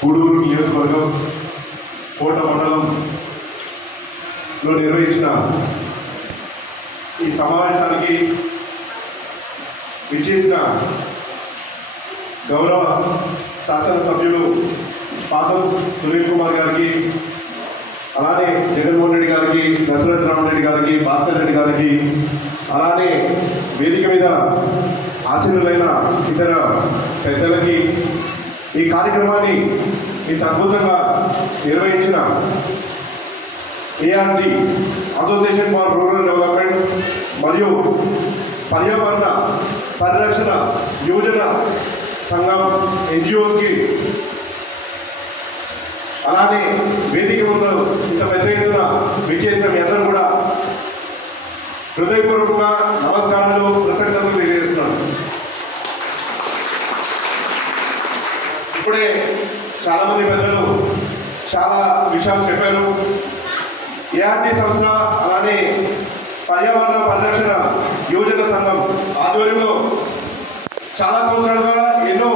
గూడూరు నియోజకవర్గం కోట మండలంలో నిర్వహించిన ఈ సమావేశానికి విచ్చేసిన గౌరవ శాసనసభ్యులు పాసం సునీల్ కుమార్ గారికి అలానే జగన్మోహన్ రెడ్డి గారికి దశరథ రామన్ రెడ్డి గారికి భాస్కర్ రెడ్డి గారికి అలానే వేదిక మీద ఆశీనులైన ఇతర పెద్దలకి ఈ కార్యక్రమాన్ని ఇంత అద్భుతంగా నిర్వహించిన ARD association for rural development మరియు పర్యావరణ పరిరక్షణ యువజన సంఘం ఎన్జిఓస్కి అలానే వేదిక ఉన్న ఇంత పెద్ద ఎత్తున విచ్చేసిన మీ అందరూ కూడా హృదయపూర్వకంగా నమస్కారాలు కృతజ్ఞతలు తెలియజేస్తున్నాను ఇప్పుడే చాలా మంది పెద్దలు చాలా విషయాలు చెప్పారు. ఏఆర్టీ సంస్థ అలానే పర్యావరణ పరిరక్షణ యువజన సంఘం ఆధ్వర్యంలో చాలా సంవత్సరాలుగా ఎన్నో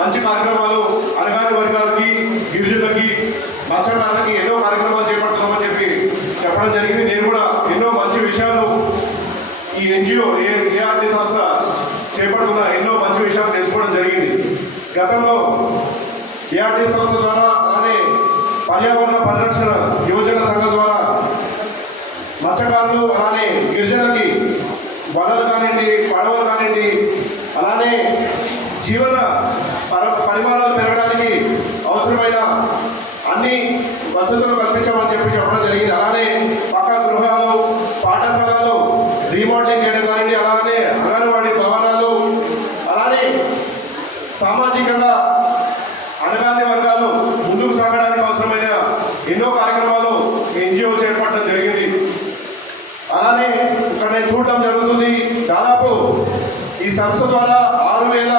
మంచి కార్యక్రమాలు అనగాని వర్గాలకి గిరిజనులకి మత్స్యకారులకి ఎన్నో కార్యక్రమాలు చేపడుతున్నామని చెప్పి చెప్పడం జరిగింది. నేను కూడా ఎన్నో మంచి విషయాలు ఈ ఎన్జిఓ ఏ ఏఆర్టీ సంస్థ చేపడుతున్న ఎన్నో మంచి విషయాలు తెలుసుకోవడం జరిగింది. గతంలో ఏఆర్టీ సంస్థ ద్వారా పర్యావరణ పరిరక్షణ యువజన సంఘం ద్వారా మత్స్యకారులు అలానే గిరిజనులకి వలలు కానివ్వండి పడవలు కానివ్వండి అలానే జీవన పర పరిమాణాలు పెరగడానికి అవసరమైన అన్ని వసతులు కల్పించామని చెప్పి చెప్పడం జరిగింది. అలానే పక్క గృహాలు పాఠశాలలు రీమోడలింగ్ చేయడం కానివ్వండి అలానే అంగన్వాడీ భవనాలు అలానే సామాజికంగా అనగానే వర్గాలు ముందుకు సాగడానికి అవసరమైన ఎన్నో కార్యక్రమాలు ఎన్జిఓ చేపట్టడం జరిగింది అలానే చూడటం జరుగుతుంది. దాదాపు ఈ సంస్థ ద్వారా ఆరు వేల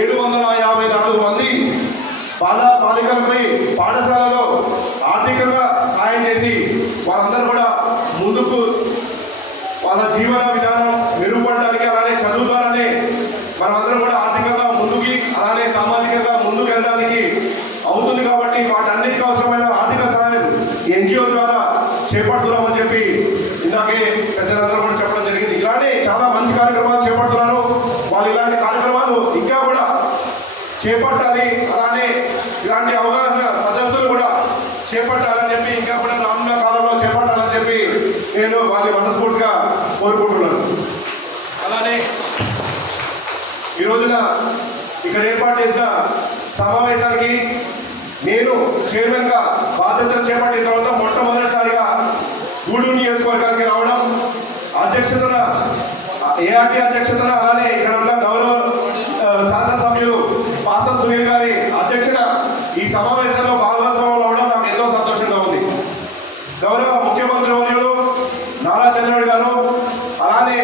ఏడు వందల యాభై నాలుగు మంది బాల బాలికలపై పాఠశాల ఆర్థికంగా సహాయం చేసి వారందరూ కూడా ముందుకు వాళ్ళ జీవన విధానం మెరుగుపడడానికి అలానే చదువు ద్వారానే మనమందరం కూడా ఆర్థికంగా ముందుకి అలానే సామాజికంగా ముందుకు వెళ్ళడానికి అవుతుంది కాబట్టి వాటన్నిటికీ అవసరమైన ఆర్థిక సహాయం ఎన్జిఓ ద్వారా చేపడుతున్నామని చెప్పి ఇందాకే పెద్దలందరూ కూడా చెప్పడం జరిగింది ఇలానే చాలా మంచి కార్యక్రమాలు చేపడుతున్నారు వాళ్ళు ఇలాంటి కార్యక్రమాలు ఇంకా కూడా చేపట్టాలి అలానే ఇలాంటి అవగాహన సదస్సులు కూడా చేపట్టాలని చెప్పి ఇంకా కూడా రానున్న కాలంలో చేపట్టాలని చెప్పి నేను వాళ్ళని మనస్ఫూర్తిగా కోరుకుంటున్నాను అలానే ఈ రోజున ఇక్కడ ఏర్పాటు చేసిన సమావేశానికి నేను చైర్మన్గా బాధ్యతలు చేపట్టిన తర్వాత మొట్టమొదటిసారిగా గూడూరు నియోజకవర్గానికి రావడం అధ్యక్షతన ఏఆర్టీ అధ్యక్షతన అలానే ఇక్కడ ఉన్న గౌరవ ఆ, శాసనసభ్యులు పాసం సునీల్ గారి అధ్యక్షత ఈ సమావేశంలో భాగస్వాములు అవడం నాకు ఎంతో సంతోషంగా ఉంది గౌరవ ముఖ్యమంత్రి వర్యులు నారా చంద్రబాబు గారు అలానే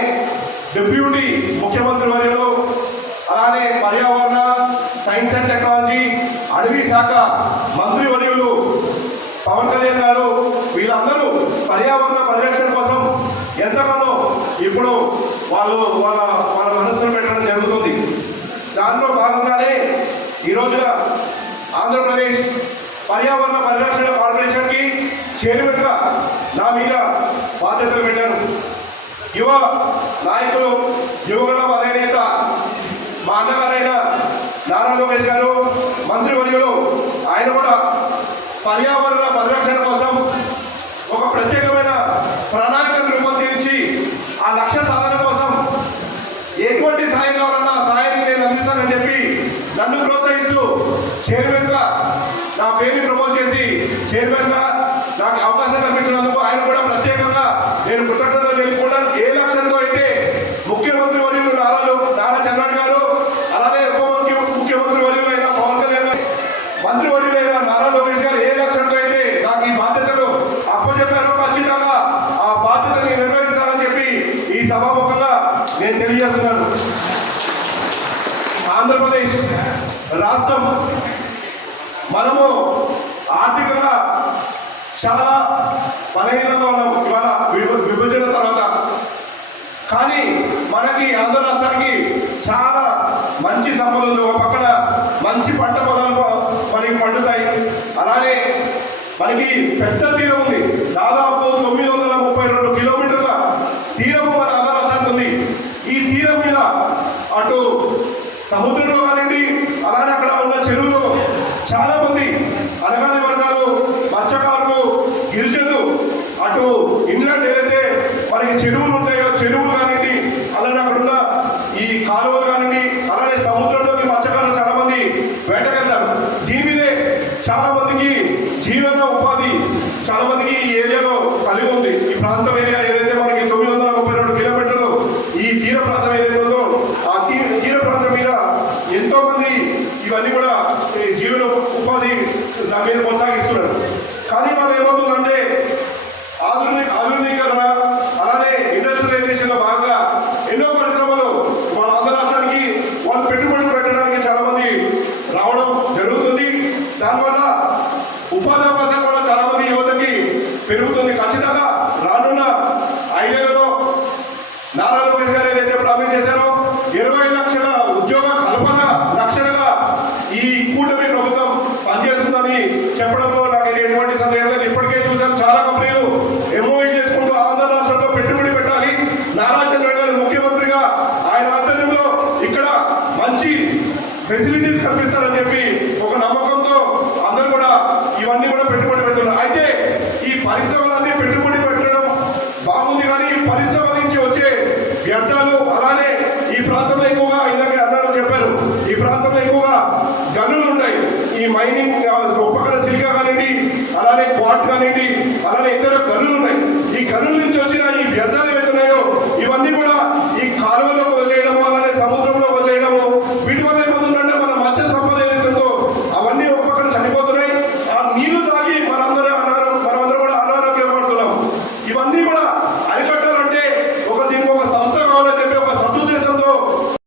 డిప్యూటీ ముఖ్యమంత్రి వర్యులు అలానే పర్యావరణ సైన్స్ అండ్ టెక్నాలజీ అడవి శాఖ మంత్రి వర్యులు పవన్ కళ్యాణ్ గారు వీళ్ళందరూ పర్యావరణ పరిరక్షణ కోసం ఎంతగానో ఇప్పుడు వాళ్ళు వాళ్ళ వాళ్ళ మనసును పెట్టడం జరుగుతుంది. దానిలో భాగంగానే ఈ రోజున ఆంధ్రప్రదేశ్ పర్యావరణ పరిరక్షణ కార్పొరేషన్కి చైర్మన్గా నా మీద బాధ్యతలు పెట్టారు. యువ నాయకులు యువగల అధినేత మా అన్నగారైన నారా లోకేష్ గారు మంత్రివర్యులు ఆయన కూడా పర్యావరణ పరిరక్షణ కోసం ఒక ప్రత్యేకమైన ప్రణాళికను రూపొందించి ఆ లక్ష్య సాధన కోసం ఎటువంటి సాయం కావాలన్నా ఆ సాయాన్ని నేను అందిస్తానని చెప్పి నన్ను ప్రోత్సహిస్తూ చైర్మన్గా నా పేరుని ప్రపోజ్ చేసి చైర్మన్గా నాకు అవకాశం కల్పించినందుకు ఆయన కూడా ప్రత్యేకంగా నేను కృతజ్ఞతలు తెలుపుకుంటాను ఏ లక్ష్యంతో అయితే ముఖ్యమంత్రి వర్యులు నారాలు నారా చంద్రబాబు గారు అలానే ఉప ముఖ్య ముఖ్యమంత్రి వర్యులైన పవన్ కళ్యాణ్ గారు మంత్రి వర్యులైన నారా లోకేష్ గారు ఏ లక్ష్యంతో అయితే నాకు ఈ బాధ్యతలు అప్పచెప్పారో ఖచ్చితంగా ఆ బాధ్యతని నిర్వహిస్తానని చెప్పి ఈ సభాముఖంగా నేను తెలియజేస్తున్నాను ఆంధ్రప్రదేశ్ రాష్ట్రం మనము ఆర్థికంగా చాలా బలహీనంగా ఉన్నాం ఇవాళ విభ- విభజన తర్వాత. కానీ మనకి ఆంధ్ర రాష్ట్రానికి చాలా మంచి సంపద ఉంది. ఒక పక్కన మంచి పంట సముద్రంలో కానివ్వండి అలానే అక్కడ ఉన్న చెరువులో చాలా మంది అలగాని వర్గాలు మత్స్యకారులు గిరిజనులు అటు ఇంగ్లాండ్ ఏదైతే మరి చెరువులు ఉంటాయో చెరువులు చెప్పడంలో నాకు ఎటువంటి సందేహం లేదు. ఇప్పటికే చూశాను చాలా కంపెనీలు ఎంఓఈ చేసుకుంటూ ఆంధ్ర రాష్ట్రంలో పెట్టుబడి పెట్టాలి. నారా చంద్రబాబు గారు ముఖ్యమంత్రిగా ఆయన ఆధ్వర్యంలో ఇక్కడ మంచి ఫెసిలిటీస్ కల్పిస్తారని చెప్పి ఒక నమ్మకంతో అందరూ కూడా ఇవన్నీ కూడా పెట్టుబడి పెడుతున్నారు. అయితే ఈ పరిశ్రమలన్నీ పెట్టుబడి పెట్టడం బాగుంది కానీ పరిశ్రమ నుంచి వచ్చే వ్యర్థాలు అలానే ఈ ప్రాంతంలో ఎక్కువగా ఇలాగే అన్నారు చెప్పారు. ఈ ప్రాంతంలో ఎక్కువగా గనులు ఉంటాయి. ఈ మైనింగ్ అలానే క్వార్టర్ అనేది అలానే ఇతర